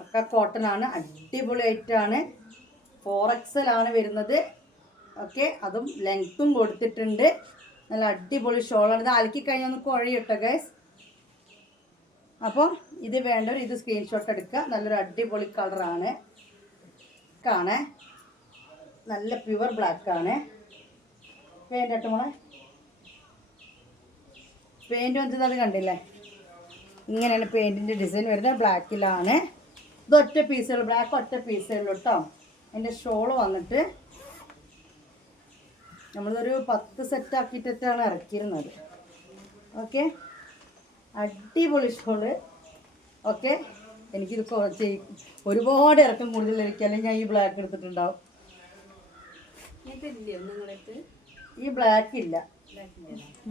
ഒക്കെ കോട്ടൺ ആണ്. അടിപൊളിയായിട്ടാണ്. 4XL ആണ് വരുന്നത്. ഓക്കെ. അതും ലെങ്ത്തും കൊടുത്തിട്ടുണ്ട്. നല്ല അടിപൊളി ഷോളാണ്. ഇത് അലക്കി കഴിഞ്ഞാൽ ഒന്ന് കുഴയും കേട്ടോ ഗൈസ്. അപ്പോൾ ഇത് വേണ്ടവർ ഇത് സ്ക്രീൻഷോട്ട് എടുക്കുക. നല്ലൊരു അടിപൊളി കളറാണ്. കാണേ നല്ല പ്യുവർ ബ്ലാക്കാണ്. പെയിൻ്റ് ഇട്ട് മോളെ, പെയിൻറ്റ് വന്നത് അത് കണ്ടില്ലേ. ഇങ്ങനെയാണ് പെയിൻറ്റിൻ്റെ ഡിസൈൻ വരുന്നത്. ബ്ലാക്കിലാണ്. ഇത് ഒറ്റ പീസുകൾ, ബ്ലാക്ക് ഒറ്റ പീസേ ഉള്ളൂ കേട്ടോ. അതിൻ്റെ ഷോള് വന്നിട്ട് നമ്മളൊരു 10 സെറ്റ് ആക്കിയിട്ടാണ് ഇറക്കിയിരുന്നത്. ഓക്കെ. അടിപൊളി ഷോള്. ഓക്കെ. എനിക്കിത് കുറച്ച് ഒരുപാട് ഇറക്കം കൂടുതലായിരിക്കും, അല്ലെങ്കിൽ ഞാൻ ഈ ബ്ലാക്ക് എടുത്തിട്ടുണ്ടാവും. ഈ ബ്ലാക്ക് ഇല്ല,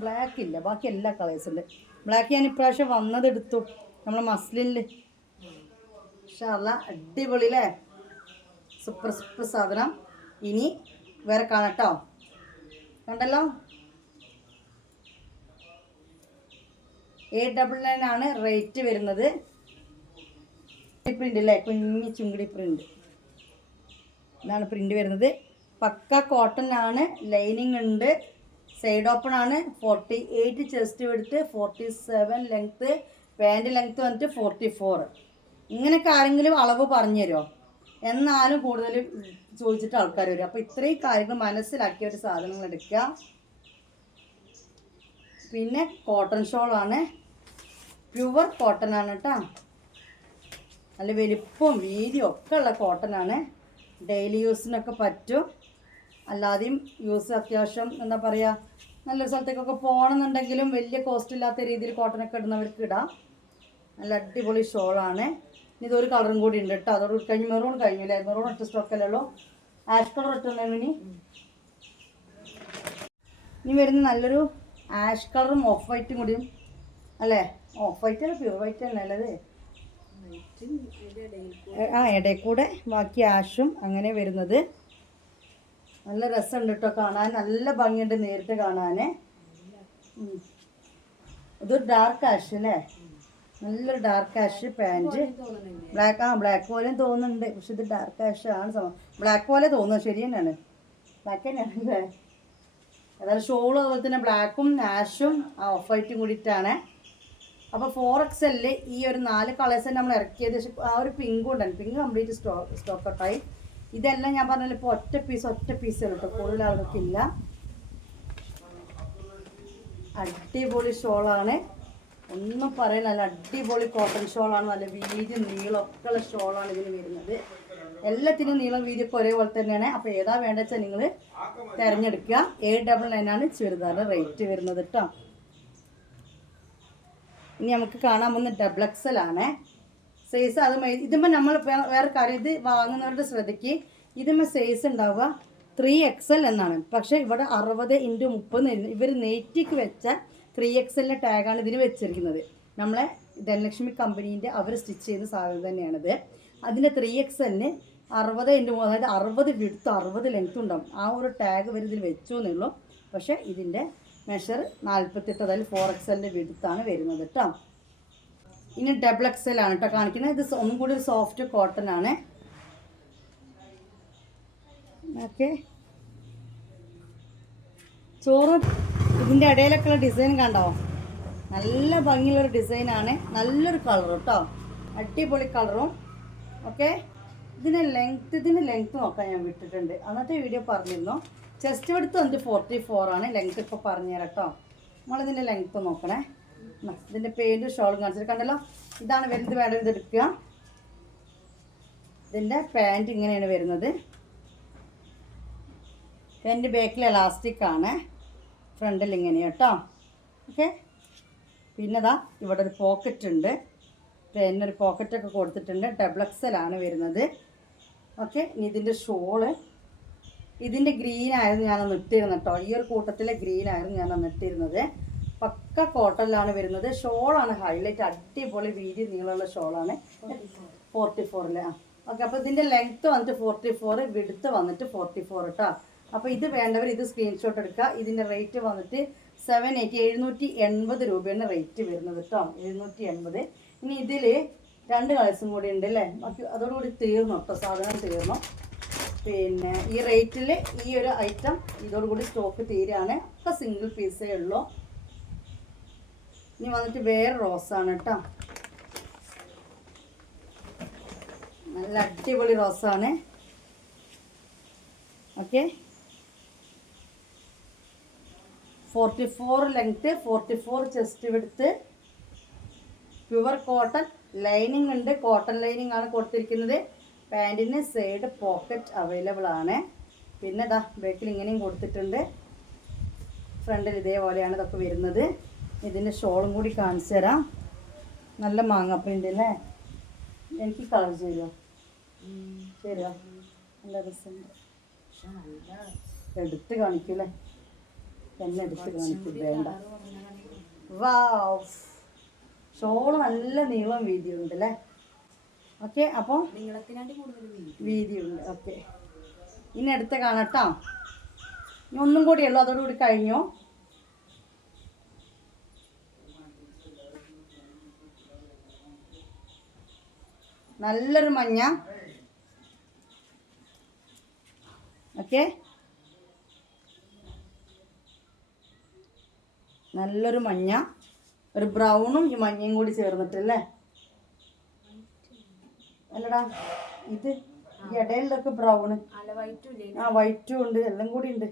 ബ്ലാക്ക് ഇല്ല, ബാക്കി എല്ലാ കളേഴ്സും ഉണ്ട്. ബ്ലാക്ക് ഞാൻ ഇപ്രാവശ്യം വന്നതെടുത്തു, നമ്മൾ മസ്ലിനിൽ. ഇൻഷാല്ല അടിപൊളി അല്ലേ, സൂപ്പർ സൂപ്പർ സാധനം. ഇനി വേറെ കാണട്ടോ, കണ്ടല്ലോ. 899 ആണ് റേറ്റ് വരുന്നത്. പ്രിൻ്റ് അല്ലേ, കുഞ്ഞി ചുങ്കിടി പ്രിൻ്റ്. ഇതാണ് പ്രിൻ്റ് വരുന്നത്. പക്ക കോട്ടൺ ആണ്, ലൈനിങ് ഉണ്ട്, സൈഡ് ഓപ്പൺ ആണ്. 48 chest width, 47 length, pant length വന്നിട്ട് 44. ഇങ്ങനെയൊക്കെ ആരെങ്കിലും അളവ് പറഞ്ഞു തരുമോ? എന്നാലും കൂടുതൽ ചോദിച്ചിട്ട് ആൾക്കാർ വരും. അപ്പോൾ ഇത്രയും കാര്യങ്ങൾ മനസ്സിലാക്കിയ ഒരു സാധനങ്ങൾ എടുക്കുക. പിന്നെ കോട്ടൺ ഷോളാണ്, പ്യുവർ കോട്ടൺ ആണ് കേട്ടോ. നല്ല വലിപ്പവും വീതിയും ഒക്കെ ഉള്ള കോട്ടൺ ആണ്. ഡെയിലി യൂസിനൊക്കെ പറ്റും. അല്ലാതെയും യൂസ് അത്യാവശ്യം എന്താ പറയുക, നല്ലൊരു സ്ഥലത്തേക്കൊക്കെ പോകണമെന്നുണ്ടെങ്കിലും വലിയ കോസ്റ്റ് ഇല്ലാത്ത രീതിയിൽ കോട്ടനൊക്കെ ഇടുന്നവർക്ക് ഇടാം. നല്ല അടിപൊളി ഷോളാണ്. ഇതൊരു കളറും കൂടി ഉണ്ട് കേട്ടോ. അതോട് കഴിഞ്ഞ് മെറൂൺ കഴിഞ്ഞില്ലേ? മെറൂൺ ഒറ്റ സ്റ്റോക്കല്ലേ ഉള്ളൂ. ആഷ് കളർ ഒറ്റ ഇനി വരുന്ന നല്ലൊരു ആഷ് കളറും ഓഫ് വൈറ്റും കൂടിയും അല്ലേ? ഓഫ് വൈറ്റ് അല്ല, പ്യൂർ വൈറ്റ് തന്നെ അല്ലത്. ഇടയിൽ കൂടെ ബാക്കി ആഷും അങ്ങനെ വരുന്നത്. നല്ല രസമുണ്ട് കേട്ടോ കാണാൻ. നല്ല ഭംഗിയുണ്ട് നേരിട്ട് കാണാൻ. ഇതൊരു ഡാർക്ക് ആഷ് അല്ലേ? നല്ലൊരു ഡാർക്ക് ആഷ് പാൻറ്. ബ്ലാക്ക് പോലെയും തോന്നുന്നുണ്ട്, പക്ഷെ ഇത് ഡാർക്ക് ആഷ് ആണ്. ബ്ലാക്ക് പോലെ തോന്നുന്നത് ശരി തന്നെയാണ്. ബ്ലാക്ക് തന്നെയാണ് അല്ലേ? അതായത് ഷോളും അതുപോലെ തന്നെ ബ്ലാക്കും ആഷും ഓഫ് വൈറ്റും കൂടിയിട്ടാണ്. അപ്പോൾ 4XL ഈ ഒരു 4 കളേഴ്സ് തന്നെ നമ്മൾ ഇറക്കിയത്. ആ ഒരു പിങ്കും ഉണ്ടായിരുന്നു. പിങ്ക് കംപ്ലീറ്റ് സ്റ്റോക്ക് ഔട്ടായി. ഇതെല്ലാം ഞാൻ പറഞ്ഞാൽ ഇപ്പോൾ ഒറ്റ പീസ് കേട്ടോ, കൂടുതൽ ആൾക്കില്ല. അടിപൊളി ഷോളാണ്, ഒന്നും പറയാൻ. നല്ല അടിപൊളി കോട്ടൺ ഷോളാണ്. നല്ല വീതി നീളമൊക്കെ ഉള്ള ഷോളാണ് ഇതിന് വരുന്നത്. എല്ലാത്തിനും നീളം വീതിയൊക്കെ ഒരേപോലെ തന്നെയാണ്. അപ്പോൾ ഏതാ വേണ്ടത് വെച്ചാൽ നിങ്ങൾ തിരഞ്ഞെടുക്കുക. 799 ചുരിദാറിൻ്റെ റേറ്റ് വരുന്നത് കേട്ടോ. ഇനി നമുക്ക് കാണാൻ പോകുന്ന XXL ആണ് സൈസ്. അത് ഇതുമ്പോൾ നമ്മൾ വേറെ കാര്യം, ഇത് വാങ്ങുന്നവരുടെ ശ്രദ്ധയ്ക്ക് ഇതുമ്പോൾ സൈസ് ഉണ്ടാവുക 3XL എന്നാണ്. പക്ഷേ ഇവിടെ 60x30 ഇവർ നെയ്റ്റിക്ക് വെച്ച 3XL ടാഗാണ് ഇതിന് വെച്ചിരിക്കുന്നത്. നമ്മളെ ധനലക്ഷ്മി കമ്പനീൻ്റെ അവർ സ്റ്റിച്ച് ചെയ്യുന്ന സാധനം തന്നെയാണിത്. അതിൻ്റെ 3XL 60x3, അതായത് 60 വിഡ്ത്ത് 60 ലെങ്ത്തും ഉണ്ടാവും. ആ ഒരു ടാഗ് ഇവർ ഇതിൽ വെച്ചു എന്നുള്ളൂ. പക്ഷേ ഇതിൻ്റെ മെഷർ 48, അതായത് 4XL വിഡ്ത്താണ് വരുന്നത് കേട്ടോ. ഇനി XXL ആണ് കേട്ടോ കാണിക്കുന്നത്. ഇത് ഒന്നും കൂടി ഒരു സോഫ്റ്റ് കോട്ടൺ ആണ്. ഓക്കെ, ചോറ് ഇതിൻ്റെ ഇടയിലൊക്കെയുള്ള ഡിസൈൻ കണ്ടോ? നല്ല ഭംഗിയുള്ളൊരു ഡിസൈനാണ്. നല്ലൊരു കളർ കേട്ടോ, അടിപൊളി കളറും. ഓക്കെ, ഇതിൻ്റെ ലെങ്ത്ത് നോക്കാൻ ഞാൻ വിട്ടിട്ടുണ്ട്. അന്നത്തെ വീഡിയോ പറഞ്ഞിരുന്നു. ചെസ്റ്റ് വിഡ്ത്ത് വന്നിട്ട് 44 ആണ്. ലെങ്ത്ത് ഇപ്പോൾ പറഞ്ഞുതരാം കേട്ടോ. നമ്മളിതിൻ്റെ ലെങ്ത്ത് നോക്കണേ. ഇതിൻ്റെ പെയിൻറ്റും ഷോളും കാണിച്ചിട്ട് കണ്ടല്ലോ. ഇതാണ് വരുന്നത്. വേണ്ട ഇത് എടുക്കുക. ഇതിൻ്റെ പാൻറ്റ് ഇങ്ങനെയാണ് വരുന്നത്. പാൻറ്റ് ബാക്കിൽ എലാസ്റ്റിക് ആണ്, ഫ്രണ്ടിൽ ഇങ്ങനെയാണ് കേട്ടോ. ഓക്കെ, പിന്നെ ഇതാ ഇവിടെ ഒരു പോക്കറ്റ് ഉണ്ട്. പാൻറ്റിനൊരു പോക്കറ്റൊക്കെ കൊടുത്തിട്ടുണ്ട്. XXL ആണ് വരുന്നത്. ഓക്കെ, ഇനി ഇതിൻ്റെ ഷോള് ഇതിൻ്റെ ഗ്രീൻ ആയിരുന്നു ഞാനൊന്ന് ഇട്ടിരുന്നത് കേട്ടോ. ഈ ഒരു കൂട്ടത്തിലെ ഗ്രീൻ ആയിരുന്നു ഞാനൊന്ന് ഇട്ടിരുന്നത്. പക്ക കോട്ടണിലാണ് വരുന്നത്. ഷോളാണ് ഹൈലൈറ്റ്. അടിപൊളി വീതി നീളമുള്ള ഷോളാണ്. 44 ഓക്കെ. അപ്പോൾ ഇതിൻ്റെ ലെങ്ത്ത് വന്നിട്ട് 44, വിഡ്ത്ത് വന്നിട്ട് 44 കേട്ടോ. അപ്പോൾ ഇത് വേണ്ടവർ ഇത് സ്ക്രീൻഷോട്ട് എടുക്കുക. ഇതിൻ്റെ റേറ്റ് വന്നിട്ട് 780 രൂപയാണ് റേറ്റ് വരുന്നത് കേട്ടോ. 780. ഇനി ഇതിൽ 2 കളേഴ്സും കൂടി ഉണ്ട് അല്ലേ? ബാക്കി അതോടുകൂടി തീർന്നു കേട്ടോ, സാധനം തീർന്നു. പിന്നെ ഈ റേറ്റിൽ ഈ ഒരു ഐറ്റം ഇതോടുകൂടി സ്റ്റോക്ക് തീരാണ്. ഒക്കെ സിംഗിൾ പീസേ ഉള്ളൂ. ഇനി വന്നിട്ട് വേറെ റോസാണ് കേട്ടോ. നല്ല അടിപൊളി റോസാണ്. Okay, 44 length, 44 chest width, pure cotton. Lining ഉണ്ട്, കോട്ടൺ ലൈനിങ് ആണ് കൊടുത്തിരിക്കുന്നത്. പാൻറ്റിന് സൈഡ് പോക്കറ്റ് അവൈലബിൾ ആണ്. പിന്നെ ഇതാ ബാക്കിൽ ഇങ്ങനെയും കൊടുത്തിട്ടുണ്ട്. ഫ്രണ്ടിൽ ഇതേപോലെയാണ് ഇതൊക്കെ വരുന്നത്. ഇതിൻ്റെ ഷോളും കൂടി കാണിച്ചു തരാം. നല്ല മാങ്ങ പ്രിൻ്റ് അല്ലേ? എനിക്ക് കളർ ചെയ്യുമോ? ശരിയോ? നല്ല രസമുണ്ട്. എടുത്ത് കാണിക്കൂല്ലേ? എന്നെ എടുത്ത് കാണിക്കും വേണ്ട. വാവ്, ഷോള് നല്ല നീളം വീതിയുണ്ട് അല്ലേ? ഓക്കെ, അപ്പോൾ വീതിയുണ്ട്. ഓക്കെ, ഇനി അടുത്ത കാണട്ടോ. ഇനി ഒന്നും കൂടിയുള്ളൂ, അതോടുകൂടി കഴിഞ്ഞു. നല്ലൊരു മഞ്ഞ. ഓക്കെ, നല്ലൊരു മഞ്ഞ, ഒരു ബ്രൗണും ഈ മഞ്ഞയും കൂടി ചേർന്നിട്ടല്ലേ അല്ലടാ ഇത് ഈ ഇടയിലൊക്കെ ബ്രൗണ്, ആ വൈറ്റും ഉണ്ട്, എല്ലാം കൂടി ഉണ്ട്.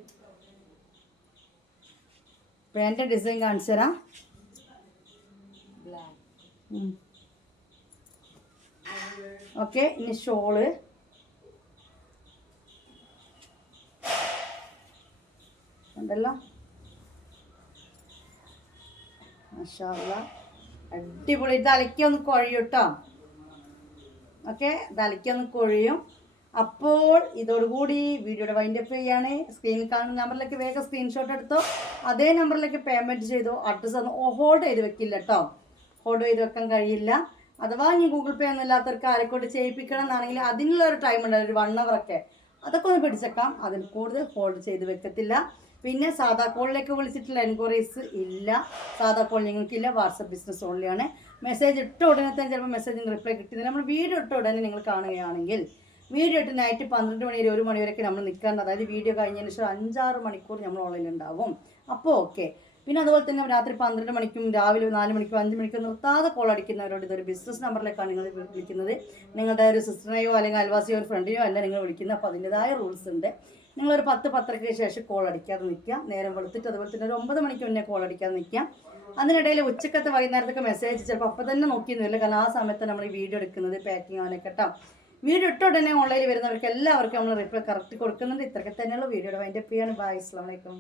പാൻറ് ഡിസൈൻ കാണിച്ചു തരാം. ഓക്കെ, ഇനി ഷോള്. ഉണ്ടല്ലോ, മാഷാഅല്ലാ അടിപൊളി. ഇത് അലക്കി ഒന്ന് കുഴയും കേട്ടോ. ഓക്കെ, ഇത് അലക്കി ഒന്ന് കുഴയും. അപ്പോൾ ഇതോടുകൂടി വീഡിയോയുടെ വൈൻഡപ്പ് ചെയ്യാണ്. സ്ക്രീനിൽ കാണുന്ന നമ്പറിലേക്ക് വേഗം സ്ക്രീൻഷോട്ട് എടുത്തോ, അതേ നമ്പറിലേക്ക് പേയ്മെൻറ്റ് ചെയ്തോ. അഡ്രസ്സ് ഒന്ന് ഹോൾഡ് ചെയ്ത് വെക്കില്ല കേട്ടോ, ഹോൾഡ് ചെയ്ത് വെക്കാൻ കഴിയില്ല. അഥവാ ഇനി ഗൂഗിൾ പേ ഒന്നും ഇല്ലാത്തവർക്ക് ആരെക്കൊണ്ട് ചെയ്യിപ്പിക്കണം എന്നാണെങ്കിൽ അതിനുള്ളൊരു ടൈം ഉണ്ട്, ഒരു 1 hour ഒക്കെ. അതൊക്കെ ഒന്ന് പിടിച്ചേക്കാം, അതിൽ കൂടുതൽ ഹോൾഡ് ചെയ്ത് വെക്കത്തില്ല. പിന്നെ സാധാ കോളിലേക്ക് വിളിച്ചിട്ടുള്ള എൻക്വയറീസ് ഇല്ല, സാധാ കോൾ നിങ്ങൾക്കില്ല. വാട്സപ്പ് ബിസിനസ് ഓൺലിയാണ്. മെസ്സേജ് ഇട്ട ഉടനെ തന്നെ ചിലപ്പോൾ മെസ്സേജിന് റിപ്ലൈ കിട്ടുന്നില്ല. നമ്മൾ വീഡിയോ ഇട്ട ഉടനെ നിങ്ങൾ കാണുകയാണെങ്കിൽ വീഡിയോ ഇട്ട് നൈറ്റ് 12 മണി 1 മണി വരെയൊക്കെ നമ്മൾ നിൽക്കാറുണ്ട്. അതായത് വീഡിയോ കഴിഞ്ഞതിന് ശേഷം 5-6 മണിക്കൂർ നമ്മൾ ഓൺലൈനിൽ ഉണ്ടാവും. അപ്പോൾ ഓക്കെ. പിന്നെ അതുപോലെ തന്നെ രാത്രി 12 മണിക്കും രാവിലെ 4 മണിക്കും 5 മണിക്കും നിർത്താതെ കോൾ അടിക്കുന്നവരോട് ഇതൊരു ബിസിനസ് നമ്പറിലേക്കാണ് നിങ്ങൾ വിളിക്കുന്നത്. നിങ്ങളുടെ ഒരു സിസ്റ്ററിനെയോ അല്ലെങ്കിൽ അയൽവാസിയോ ഒരു ഫ്രണ്ടിനെയോ അല്ല നിങ്ങൾ വിളിക്കുന്നത്. അപ്പോൾ അതിൻ്റെതായ റൂൾസ് ഉണ്ട്. നിങ്ങളൊരു 10-10:30 ശേഷം കോൾ അടിക്കാതെ നിൽക്കുക. നേരം വെളുത്തിട്ട് അതുപോലെ തന്നെ ഒരു 9 മണിക്ക് മുന്നേ കോൾ അടിക്കാതെ നിൽക്കുക. അതിനിടയിൽ ഉച്ചക്കത്തെ വൈകുന്നേരത്തൊക്കെ മെസ്സേജ് ചിലപ്പോൾ അപ്പം തന്നെ നോക്കിയൊന്നുമില്ല, കാരണം ആ സമയത്ത് നമ്മൾ ഈ വീഡിയോ എടുക്കുന്നത് പാക്കിങ് ആവാനൊക്കെ കേട്ടോ. വീഡിയോ ഇട്ട ഉടനെ ഓൺലൈനിൽ വരുന്നവർക്ക് എല്ലാവർക്കും നമ്മൾ റിപ്ലൈ കറക്റ്റ് കൊടുക്കുന്നുണ്ട്. ഇത്രയൊക്കെ തന്നെയുള്ള വീഡിയോയുടെ വൈൻഡപ്പ് ചെയ്യാണ്. ബൈ, അസ്സലാമു അലൈക്കും.